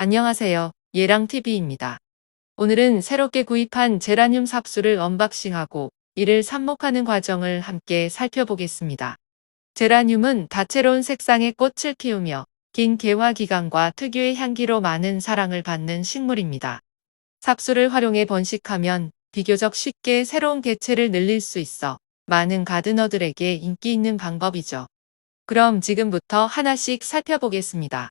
안녕하세요. 예랑TV입니다. 오늘은 새롭게 구입한 제라늄 삽수를 언박싱하고 이를 삽목하는 과정을 함께 살펴보겠습니다. 제라늄은 다채로운 색상의 꽃을 키우며 긴 개화 기간과 특유의 향기로 많은 사랑을 받는 식물입니다. 삽수를 활용해 번식하면 비교적 쉽게 새로운 개체를 늘릴 수 있어 많은 가드너들에게 인기 있는 방법이죠. 그럼 지금부터 하나씩 살펴보겠습니다.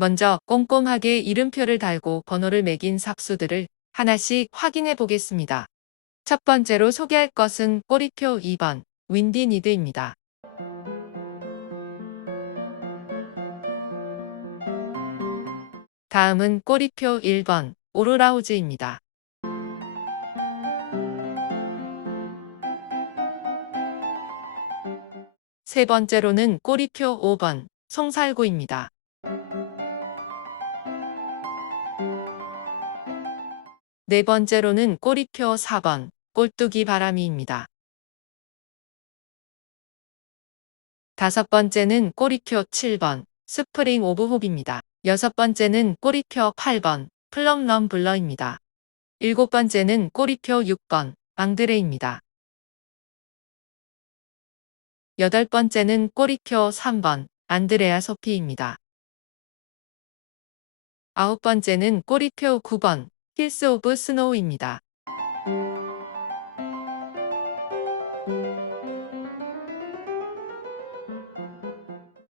먼저 꼼꼼하게 이름표를 달고 번호를 매긴 삽수들을 하나씩 확인해 보겠습니다. 첫 번째로 소개할 것은 꼬리표 2번 윈디니드입니다. 다음은 꼬리표 1번 오로라우즈입니다. 세 번째로는 꼬리표 5번 송살구입니다. 네 번째로는 꼬리표 4번 꼴뚜기 바람이입니다. 다섯 번째는 꼬리표 7번 스프링 오브 홉입니다. 여섯 번째는 꼬리표 8번 플럼 럼 블러입니다. 일곱 번째는 꼬리표 6번 앙드레입니다. 여덟 번째는 꼬리표 3번 안드레아 소피입니다. 아홉 번째는 꼬리표 9번 힐스 오브 스노우입니다.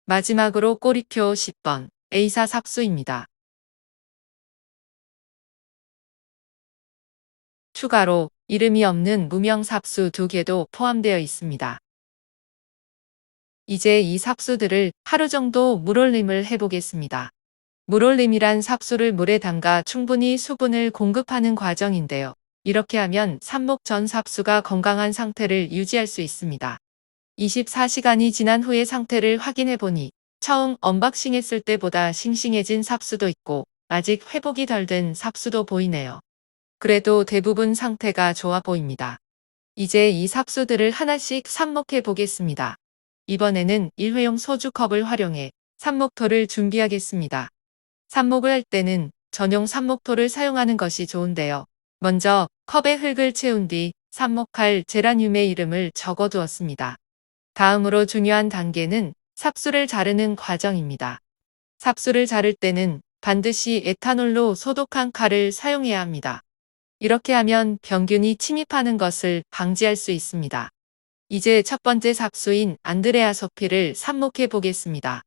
마지막으로 꼬리표 10번 A사 삽수입니다. 추가로 이름이 없는 무명 삽수 두 개도 포함되어 있습니다. 이제 이 삽수들을 하루 정도 물올림을 해보겠습니다. 물올림이란 삽수를 물에 담가 충분히 수분을 공급하는 과정인데요. 이렇게 하면 삽목 전 삽수가 건강한 상태를 유지할 수 있습니다. 24시간이 지난 후의 상태를 확인해 보니 처음 언박싱 했을 때보다 싱싱해진 삽수도 있고 아직 회복이 덜 된 삽수도 보이네요. 그래도 대부분 상태가 좋아 보입니다. 이제 이 삽수들을 하나씩 삽목해 보겠습니다. 이번에는 일회용 소주컵을 활용해 삽목토를 준비하겠습니다. 삽목을 할 때는 전용 삽목토를 사용하는 것이 좋은데요. 먼저 컵에 흙을 채운 뒤 삽목할 제라늄의 이름을 적어 두었습니다. 다음으로 중요한 단계는 삽수를 자르는 과정입니다. 삽수를 자를 때는 반드시 에탄올로 소독한 칼을 사용해야 합니다. 이렇게 하면 병균이 침입하는 것을 방지할 수 있습니다. 이제 첫 번째 삽수인 안드레아 소피를 삽목해 보겠습니다.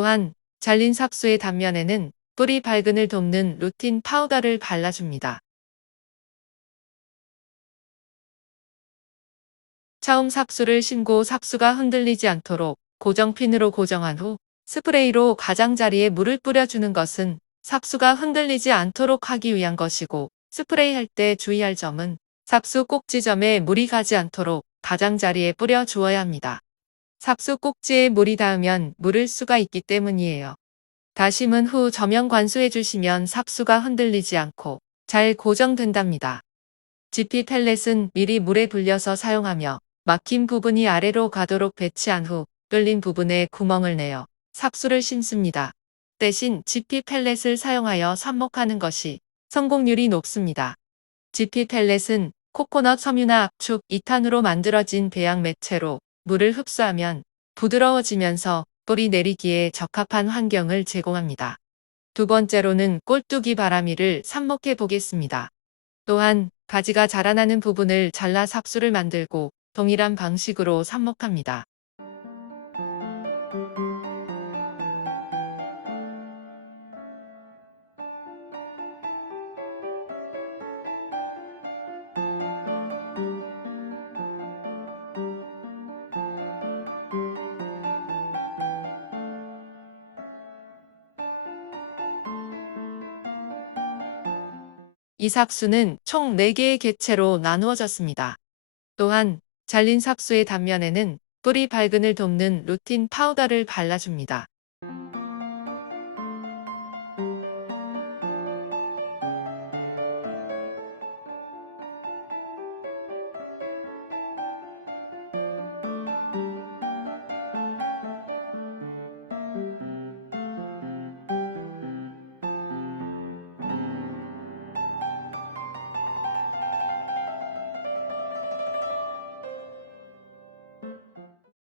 또한 잘린 삽수의 단면에는 뿌리 발근을 돕는 루틴 파우더를 발라줍니다. 처음 삽수를 심고 삽수가 흔들리지 않도록 고정핀으로 고정한 후 스프레이로 가장자리에 물을 뿌려주는 것은 삽수가 흔들리지 않도록 하기 위한 것이고 스프레이 할 때 주의할 점은 삽수 꼭지점에 물이 가지 않도록 가장자리에 뿌려 주어야 합니다. 삽수 꼭지에 물이 닿으면 물을 수가 있기 때문이에요. 다 심은 후 저면 관수해 주시면 삽수가 흔들리지 않고 잘 고정된답니다. GP 펠렛은 미리 물에 불려서 사용하며 막힌 부분이 아래로 가도록 배치한 후 뚫린 부분에 구멍을 내어 삽수를 심습니다. 대신 GP 펠렛을 사용하여 삽목하는 것이 성공률이 높습니다. GP 펠렛은 코코넛 섬유나 압축, 2탄으로 만들어진 배양 매체로 물을 흡수하면 부드러워지면서 뿌리 내리기에 적합한 환경을 제공합니다. 두 번째로는 꼴뚜기 바람이를 삽목해 보겠습니다. 또한 가지가 자라나는 부분을 잘라 삽수를 만들고 동일한 방식으로 삽목합니다. 이 삭수는 총 4개의 객체로 나누어졌습니다. 또한 잘린 삭수의 단면에는 뿌리 발근을 돕는 루틴 파우더를 발라줍니다.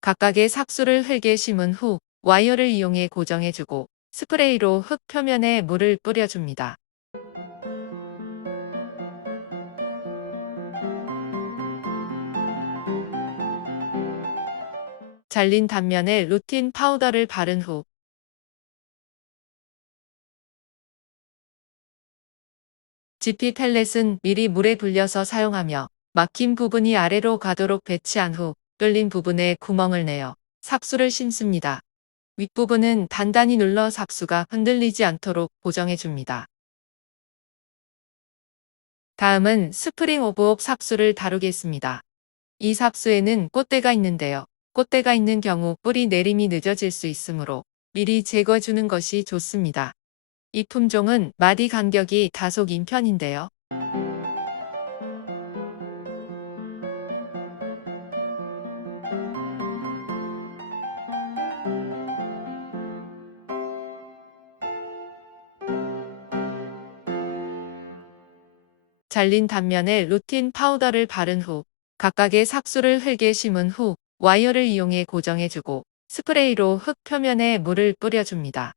각각의 삭수를 흙에 심은 후 와이어를 이용해 고정해주고 스프레이로 흙 표면에 물을 뿌려줍니다. 잘린 단면에 루틴 파우더를 바른 후 GP 펠렛은 미리 물에 불려서 사용하며 막힌 부분이 아래로 가도록 배치한 후 뚫린 부분에 구멍을 내어 삭수를 심습니다. 윗부분은 단단히 눌러 삭수가 흔들리지 않도록 고정해 줍니다. 다음은 스프링 오브옵 삭수를 다루겠습니다. 이 삭수에는 꽃대가 있는데요. 꽃대가 있는 경우 뿌리 내림이 늦어질 수 있으므로 미리 제거해 주는 것이 좋습니다. 이 품종은 마디 간격이 다소 긴 편인데요. 잘린 단면에 루틴 파우더를 바른 후 각각의 삭수를 흙에 심은 후 와이어를 이용해 고정해주고 스프레이로 흙 표면에 물을 뿌려줍니다.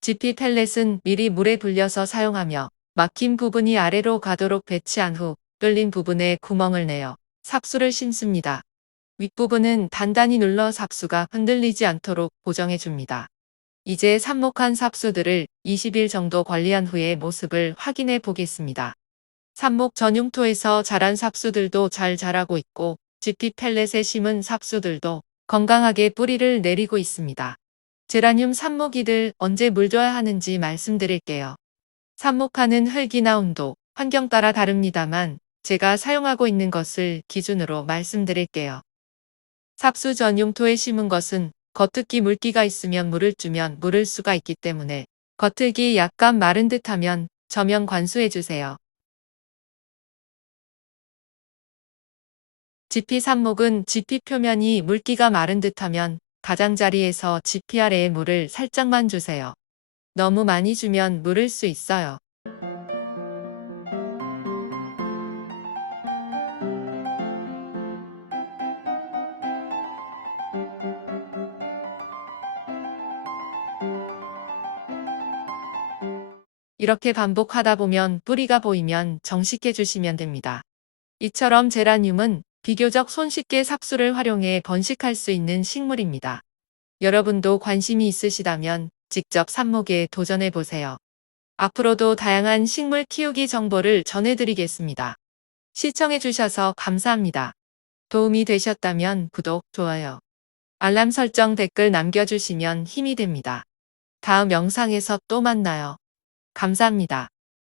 GP 펠렛은 미리 물에 불려서 사용하며 막힌 부분이 아래로 가도록 배치한 후 뚫린 부분에 구멍을 내어 삭수를 심습니다. 윗부분은 단단히 눌러 삭수가 흔들리지 않도록 고정해줍니다. 이제 삽목한 삭수들을 20일 정도 관리한 후의 모습을 확인해 보겠습니다. 삽목 전용토에서 자란 삭수들도 잘 자라고 있고 GP 펠렛에 심은 삭수들도 건강하게 뿌리를 내리고 있습니다. 제라늄 삽목이들 언제 물 줘야 하는지 말씀드릴게요. 삽목하는 흙이나 온도, 환경 따라 다릅니다만 제가 사용하고 있는 것을 기준으로 말씀드릴게요. 삽수 전용토에 심은 것은 겉흙기 물기가 있으면 물을 주면 물을 수가 있기 때문에 겉흙이 약간 마른 듯하면 저면 관수해주세요. 지피 삽목은 지피 표면이 물기가 마른 듯하면 가장자리에서 지피 아래에 물을 살짝만 주세요. 너무 많이 주면 물을 수 있어요. 이렇게 반복하다 보면 뿌리가 보이면 정식해 주시면 됩니다. 이처럼 제라늄은 비교적 손쉽게 삭수를 활용해 번식할 수 있는 식물입니다. 여러분도 관심이 있으시다면 직접 삽목에 도전해 보세요. 앞으로도 다양한 식물 키우기 정보를 전해드리겠습니다. 시청해 주셔서 감사합니다. 도움이 되셨다면 구독, 좋아요, 알람 설정 댓글 남겨주시면 힘이 됩니다. 다음 영상에서 또 만나요. 감사합니다.